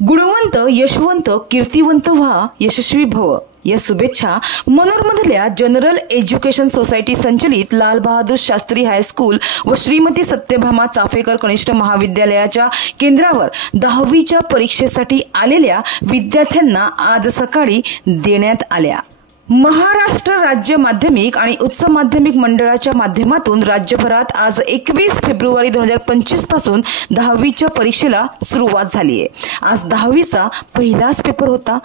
गुणवंत, यशवंत, कीर्तिवंत व्हा, यशस्वी भव या शुभेच्छा मनोरमधल्या जनरल एज्युकेशन सोसायटी संचलित लाल बहादूर शास्त्री हायस्कूल व श्रीमती सत्यभामा चाफेकर कनिष्ठ महाविद्यालयाच्या केंद्रावर 10वीच्या परीक्षेसाठी आलेल्या विद्यार्थ्यांना आज सकाळी देण्यात आल्या। महाराष्ट्र राज्य माध्यमिक आणि उच्च माध्यमिक मंडळाच्या माध्यमातून राज्यभरात आज 21 फेब्रुवारी 2025 पासून 10वीच्या परीक्षेला सुरुवात झाली आहे। आज 10वीचा पहिलाच पेपर होता।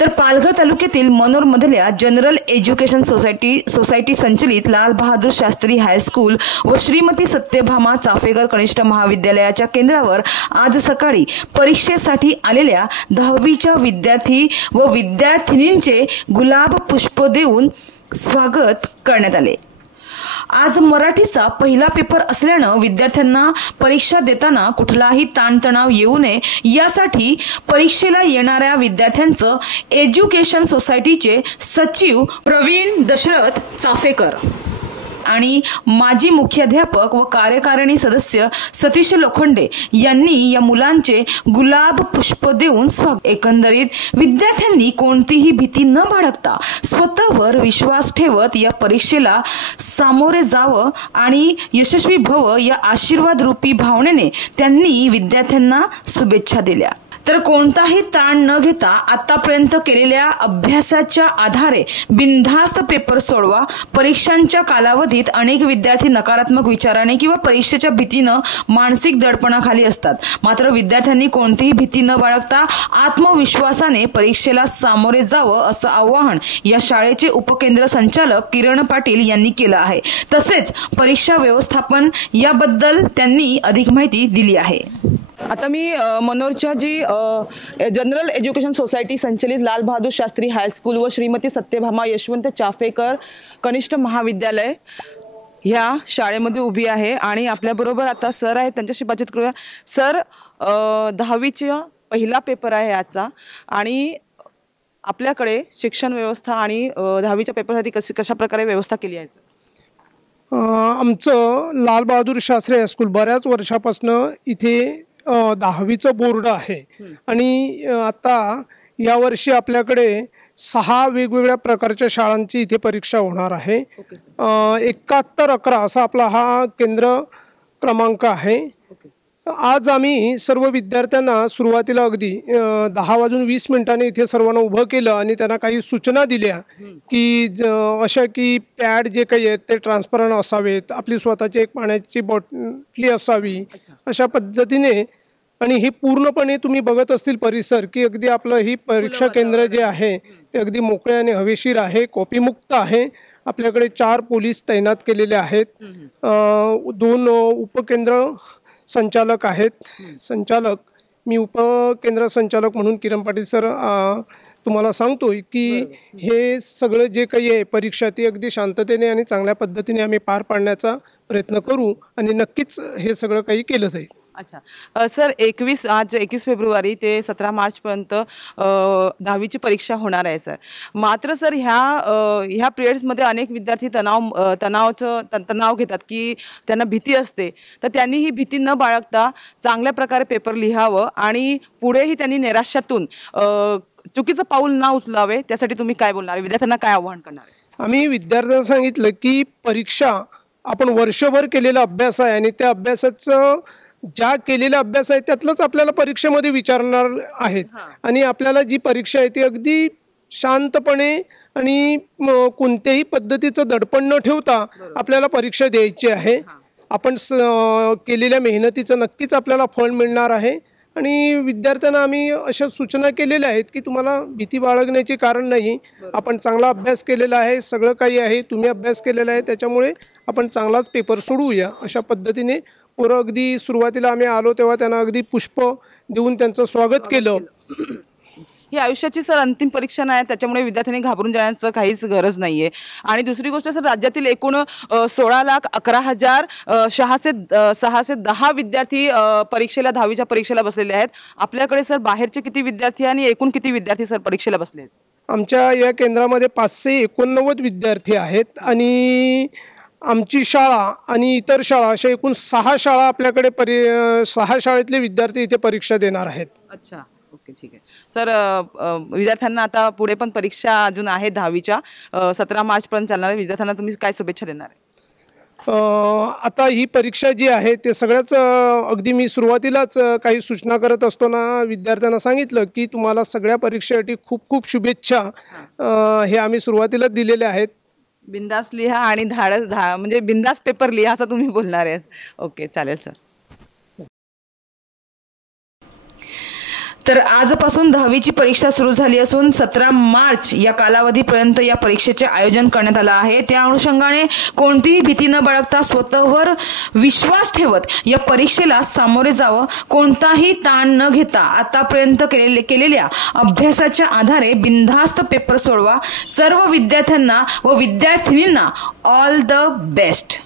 तर पालघर तालुक्यातील मनोरमधल्या जनरल एज्युकेशन सोसायटी संचलित लाल बहादूर शास्त्री हायस्कूल व श्रीमती सत्यभामा चाफेकर कनिष्ठ महाविद्यालयाच्या केंद्रावर आज सकाळी परीक्षेसाठी आलेल्या 10वीच्या विद्यार्थी व विद्यार्थिनींचे गुलाब पुष्प देऊन स्वागत करण्यात आले। आज मराठीचा पहिला पेपर असल्याने विद्यार्थ्यांना परीक्षा देताना कुठलाही ताणतणाव येऊ नये यासाठी परीक्षेला येणाऱ्या विद्यार्थ्यांचं एज्युकेशन सोसायटीचे सचिव प्रवीण दशरथ चाफेकर आणि माजी मुख्याध्यापक व कार्यकारिणी सदस्य सतीश लोखंडे यांनी या मुलांचे गुलाब पुष्प देऊन स्वागत। एकंदरीत विद्यार्थ्यांनी कोणतीही भीती न बाळगता स्वतःवर विश्वास ठेवत या परीक्षेला सामोरे जावं आणि यशस्वी भव या आशीर्वाद रूपी भावनेने त्यांनी विद्यार्थ्यांना शुभेच्छा दिल्या। तर कोणताही ताण न घेता आतापर्यंत केलेल्या अभ्यासाच्या आधारे बिनधास्त पेपर सोडवा। परीक्षांच्या कालावधीत अनेक विद्यार्थी नकारात्मक विचाराने किंवा परीक्षेच्या भीतीनं मानसिक दडपणाखाली असतात, मात्र विद्यार्थ्यांनी कोणतीही भीती न बाळगता आत्मविश्वासाने परीक्षेला सामोरे जावं असं आवाहन या शाळेचे उपकेंद्र संचालक किरण पाटील यांनी केलं आहे। तसेच परीक्षा व्यवस्थापन याबद्दल त्यांनी अधिक माहिती दिली आहे। आता मी मनोरच्या जी जनरल एज्युकेशन सोसायटी संचलित लाल बहादूर शास्त्री हायस्कूल व श्रीमती सत्यभामा यशवंत चाफेकर कनिष्ठ महाविद्यालय ह्या शाळेमध्ये उभी आहे आणि आपल्याबरोबर आता सर आहेत, त्यांच्याशी बातचीत करूया। सर, 10वीचा पहिला पेपर आहे आजचा आणि आपल्याकडे शिक्षण व्यवस्था आणि 10वीच्या पेपरसाठी कशा प्रकारे व्यवस्था केली आहे? आमचं लाल बहादूर शास्त्री हायस्कूल बऱ्याच वर्षापासून इथे 10वीचं बोर्ड आहे आणि आता यावर्षी आपल्याकडे 6 वेगवेगळ्या प्रकारच्या शाळांची इथे परीक्षा होणार आहे। 7111 असा आपला हा केंद्र क्रमांक आहे। आज आम्ही सर्व विद्यार्थ्यांना सुरुवातीला अगदी 10:20 इथे सर्वांना उभं केलं आणि त्यांना काही सूचना दिल्या की अशा की पॅड जे काही आहेत ते ट्रान्सपरंट असावेत, आपली स्वतःची एक पाण्याची बॉटली असावी अशा पद्धतीने। आणि हे पूर्णपणे तुम्ही बघत असतील परिसर की अगदी आपलं ही परीक्षा केंद्र जे आहे ते अगदी मोकळे आणि हवेशीर आहे, कॉपीमुक्त आहे। आपल्याकडे 4 पोलीस तैनात केलेले आहेत, 2 उपकेंद्र संचालक आहेत। मी उपकेंद्र संचालक म्हणून किरण पाटील सर तुम्हाला सांगतोय की हे सगळं जे काही आहे परीक्षा ती अगदी शांततेने आणि चांगल्या पद्धतीने आम्ही पार पाडण्याचा प्रयत्न करू आणि नक्कीच हे सगळं काही केलं जाईल। अच्छा सर, आज 21 फेब्रुवारी ते 17 मार्चपर्यंत 10वीची परीक्षा होणार आहे सर। मात्र सर ह्या पिरियड्समध्ये अनेक विद्यार्थी तणाव घेतात की त्यांना भीती असते, तर त्यांनी ही भीती न बाळगता चांगल्या प्रकारे पेपर लिहावं आणि पुढेही त्यांनी नैराश्यातून चुकीचं पाऊल न उचलावे, त्यासाठी तुम्ही काय बोलणार, विद्यार्थ्यांना काय आवाहन करणार? आम्ही विद्यार्थ्यांना सांगितलं की परीक्षा आपण वर्षभर केलेला अभ्यास आहे आणि त्या अभ्यासाचं ज्या केलेला अभ्यास आहे त्यातलंच आपल्याला परीक्षेमध्ये विचारणार आहेत आणि आपल्याला जी परीक्षा आहे ती अगदी शांतपणे आणि कोणत्याही पद्धतीचं दडपण न ठेवता आपल्याला परीक्षा द्यायची आहे। आपण केलेल्या मेहनतीचं नक्कीच आपल्याला फळ मिळणार आहे आणि विद्यार्थ्यांना आम्ही अशा सूचना केलेल्या आहेत की तुम्हाला भीती बाळगण्याचे कारण नाही, आपण चांगला अभ्यास केलेला आहे, सगळं काही आहे, तुम्ही अभ्यास केलेला आहे, त्याच्यामुळे आपण चांगलाच पेपर सोडवूया अशा पद्धतीने। पोरं अगदी सुरुवातीला आम्ही आलो तेव्हा त्यांना अगदी पुष्प देऊन त्यांचं स्वागत केलं। ही आयुष्याची सर अंतिम परीक्षा नाही, त्याच्यामुळे विद्यार्थ्यांनी घाबरून जाण्याचं काहीच गरज नाहीये। आणि दुसरी गोष्ट सर, राज्यातील एकूण 16,11,610 विद्यार्थी परीक्षेला 10वीच्या परीक्षेला बसलेले आहेत। आपल्याकडे सर बाहेरचे किती विद्यार्थी आणि एकूण किती विद्यार्थी सर परीक्षेला बसले आहेत? आमच्या या केंद्रामध्ये 589 विद्यार्थी आहेत आणि आमची शाळा आणि इतर शाळा अशा एकूण 6 शाळा आपल्याकडे 6 शाळेतले विद्यार्थी इथे परीक्षा देणार आहेत। अच्छा, ओके, ठीक आहे सर. विद्यार्थ्यांना आता पुढे पण परीक्षा अजून आहे 10वीच्या 17 मार्चपर्यंत चालणार आहे. विद्यार्थ्यांना तुम्ही काय शुभेच्छा देणार आहे? आता ही परीक्षा जी आहे ते सगळ्याच अगदी मी सुरुवातीलाच काही सूचना करत असताना विद्यार्थ्यांना सांगितलं की तुम्हाला सगळ्या परीक्षेसाठी खूप खूप शुभेच्छा हे आम्ही सुरुवातीलाच दिलेले आहेत. बिंदास लिहा आणि म्हणजे बिंदास पेपर लिहा असं तुम्ही बोलणार आहे. ओके, चालेल सर. तर आजपासून 10वीची परीक्षा सुरू झाली असून 17 मार्च या कालावधीपर्यंत या परीक्षेचे आयोजन करण्यात आलं आहे. त्या अनुषंगाने कोणतीही भीती न बाळगता स्वतःवर विश्वास ठेवत या परीक्षेला सामोरे जावं. कोणताही ताण न घेता आतापर्यंत केलेल्या अभ्यासाच्या आधारे बिनधास्त पेपर सोडवा. सर्व विद्यार्थ्यांना व विद्यार्थिनींना ऑल द बेस्ट.